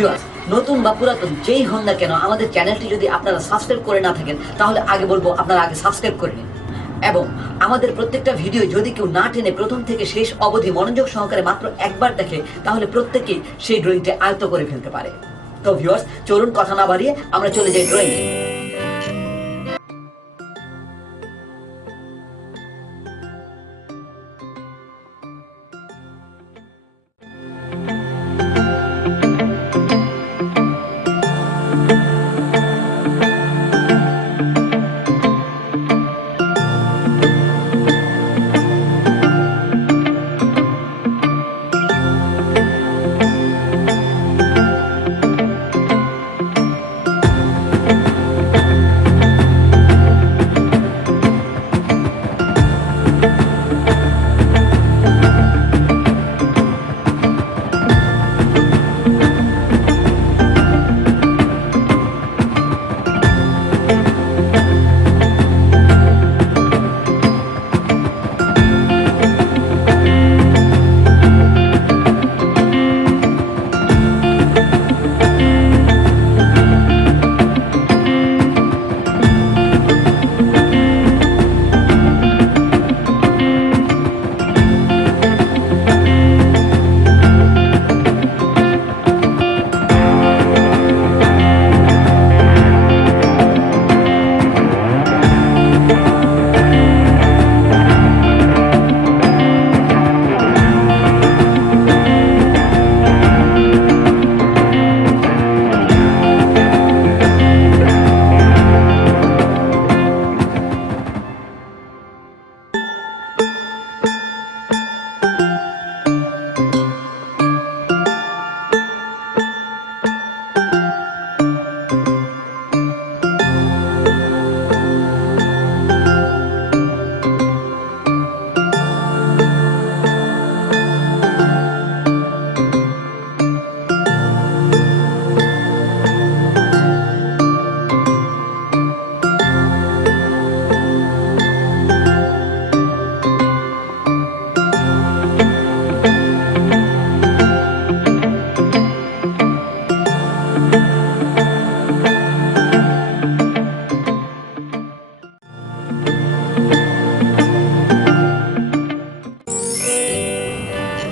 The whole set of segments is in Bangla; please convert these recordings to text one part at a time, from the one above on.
ভিউয়ার্স, নতুন বা পুরাতন যেই হন না কেন আমাদের চ্যানেলটি যদি আপনারা সাবস্ক্রাইব করে না থাকেন তাহলে আগে বলবো আপনারা আগে সাবস্ক্রাইব করে নিন, এবং আমাদের প্রত্যেকটা ভিডিও যদি কেউ না টেনে প্রথম থেকে শেষ অবধি মনোযোগ সহকারে মাত্র একবার দেখে তাহলে প্রত্যেকেই সেই ড্রয়িংটি আয়ত্ত করে ফেলতে পারে। তো ভিউয়ার্স, চলুন কথা না বাড়িয়ে আমরা চলে যাই ড্রয়িং।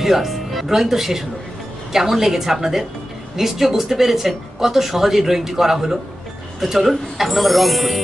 ভিউয়ার্স, ড্রয়িং তো শেষ হলো। কেমন লেগেছে আপনাদের? নিশ্চয় বুঝতে পেরেছেন কত সহজে ড্রয়িংটি করা হলো। তো চলুন এখন আমরা রং করি।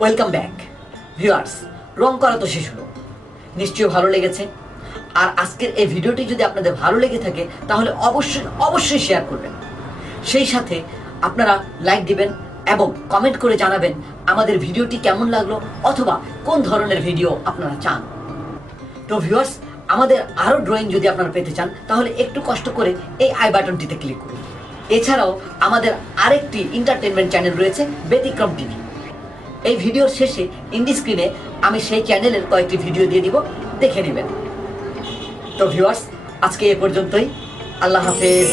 Welcome back viewers. রং করা তো শেষ হলো, নিশ্চয়ই ভালো লেগেছে। আর আজকের এই ভিডিওটি যদি আপনাদের ভালো লেগে থাকে তাহলে অবশ্যই শেয়ার করবেন। সেই সাথে আপনারা লাইক দিবেন এবং কমেন্ট করে জানাবেন আমাদের ভিডিওটি কেমন লাগলো অথবা কোন ধরনের ভিডিও আপনারা চান। তো ভিউয়ার্স, আমাদের আরও ড্রয়িং যদি আপনারা পেতে চান তাহলে একটু কষ্ট করে এই আই বাটনটিতে ক্লিক করুন। এছাড়াও আমাদের আরেকটি এন্টারটেনমেন্ট চ্যানেল রয়েছে, ব্যতিক্রম টিভি। এই ভিডিওর শেষে ইন্ডি স্ক্রিনে আমি সেই চ্যানেলের কয়েকটি ভিডিও দিয়ে দিব, দেখে নেবেন। তো ভিউয়ার্স, আজকে এ পর্যন্তই। আল্লাহ হাফেজ।